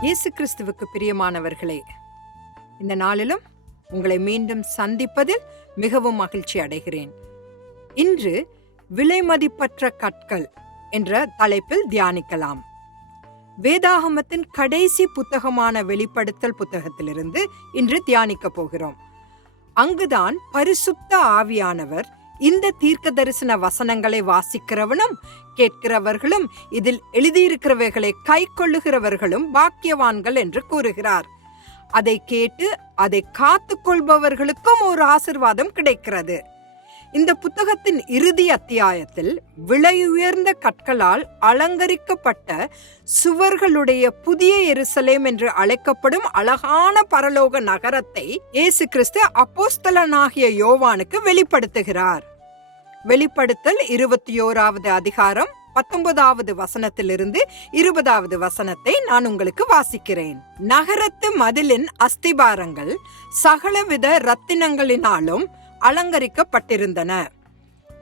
இயேசு கிறிஸ்துவுக்கு பிரியமானவர்களே இந்த நாளிலும் உங்களை மீண்டும் சந்திப்பதில் மிகவும் மகிழ்ச்சி அடைகிறேன். இன்று விலைமதிப்பற்ற கற்கள் என்ற தலைப்பில் தியானிக்கலாம். வேதாகமத்தின் கடைசி புத்தகமான வெளிப்படுத்தல் புத்தகத்திலிருந்து இன்று தியானிக்க போகிறோம். அங்குதான் பரிசுத்த ஆவியானவர் இந்த தீர்க்க தரிசன வசனங்களை வாசிக்கிறவனும் கேட்கிறவர்களும் இதில் எழுதியிருக்கிறவைகளை கை கொள்ளுகிறவர்களும் பாக்கியவான்கள் என்று கூறுகிறார். அதை கேட்டு அதை காத்து கொள்பவர்களுக்கும் ஒரு ஆசிர்வாதம் கிடைக்கிறது. இந்த புத்தகத்தின் இறுதி அத்தியாயத்தில் விலையுயர்ந்த கற்களால் அலங்கரிக்கப்பட்ட சுவர்களுடைய புதிய எருசலேம் என்று அழைக்கப்படும் அழகான பரலோக நகரத்தை இயேசு கிறிஸ்து அப்போஸ்தலனாகிய யோவானுக்கு வெளிப்படுத்துகிறார். வெளிப்படுத்தல் இருபத்தி ஓராவது அதிகாரம் பத்தொன்பதாவது வசனத்திலிருந்து இருபதாவது வசனத்தை நான் உங்களுக்கு வாசிக்கிறேன். நகரத்து மதிலின் அஸ்திபாரங்கள் சகலவித ரத்தினங்களினாலும் அலங்கரிக்கப்பட்டிருந்தன.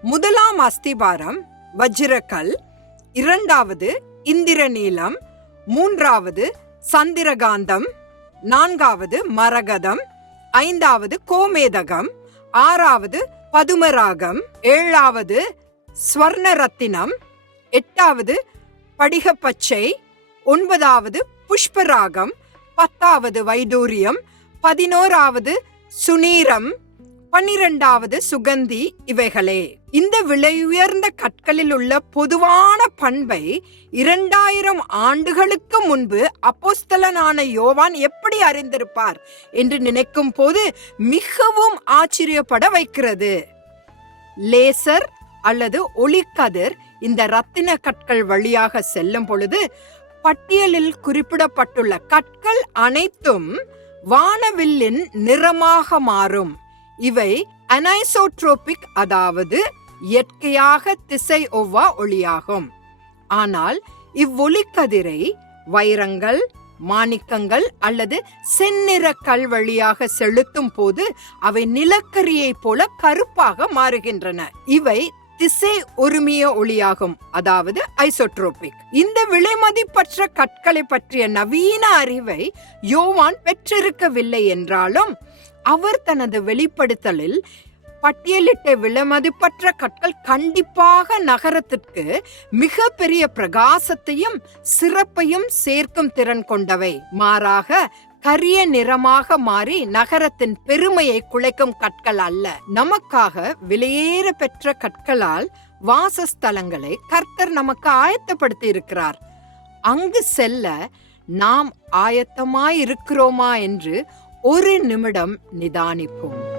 முதலாம் அஸ்திபாரம் வஜ்ரக்கல் இரண்டாவது இந்திரநீலம் மூன்றாவது சந்திரகாந்தம் நான்காவது மரகதம் ஐந்தாவது கோமேதகம் ஆறாவது பதுமராகம் ஏழாவது ஸ்வர்ண ரத்தினம் எட்டாவது படிகப்பச்சை ஒன்பதாவது புஷ்பராகம் பத்தாவது வைடூரியம் பதினோராவது சுனீரம் பன்னிரெண்டாவது சுகந்தி இவைகளே. இந்த விலையுயர்ந்த கற்களில் உள்ள பொதுவான பண்பை இரண்டாயிரம் ஆண்டுகளுக்கு முன்பு அப்போஸ்தலனான யோவான் எப்படி அறிந்திருப்பார் என்று நினைக்கும் போது மிகவும் ஆச்சரியப்பட வைக்கிறது. லேசர் அல்லது ஒளிக்கதிர் இந்த ரத்தின கற்கள் வழியாக செல்லும் பொழுது பட்டியலில் குறிப்பிடப்பட்டுள்ள கற்கள் அனைத்தும் வானவில்லின் நிறமாக மாறும். இவை அனைசோட்ரோபிக் அதாவது இயற்கையாக திசை ஒவ்வா ஒளியாகும். ஆனால் இவ்வொளிக்கதிரை வைரங்கள் மாணிக்கங்கள் அல்லது செந்நிற கல் வழியாக செலுத்தும் போது அவை நிலக்கரியை போல கருப்பாக மாறுகின்றன. இவை திசை ஒருமிய ஒளியாகும் அதாவது ஐசோட்ரோபிக். இந்த விலைமதிப்பற்ற கற்களை பற்றிய நவீன அறிவை யோவான் பெற்றிருக்கவில்லை என்றாலும் அவர் தனது வெளிப்படுத்தலில் பட்டியலிட்ட விலைமதிப்பற்ற கற்கள் கண்டிப்பாக நகரத்திற்கு மிக பெரிய பிரகாசத்தையும் சிறப்பையும் சேர்க்கும் திறன் கொண்டவை. மாறாக கரிய நிறமாக மாறி நகரத்தின் பெருமையை குலைக்கும் கற்கள் அல்ல. நமக்காக விலையேற பெற்ற கற்களால் வாசஸ்தலங்களை கர்த்தர் நமக்கு ஆயத்தப்படுத்தி இருக்கிறார். அங்கு செல்ல நாம் ஆயத்தமாய் இருக்கிறோமா என்று ஒரு நிமிடம் நிதானிப்போம்.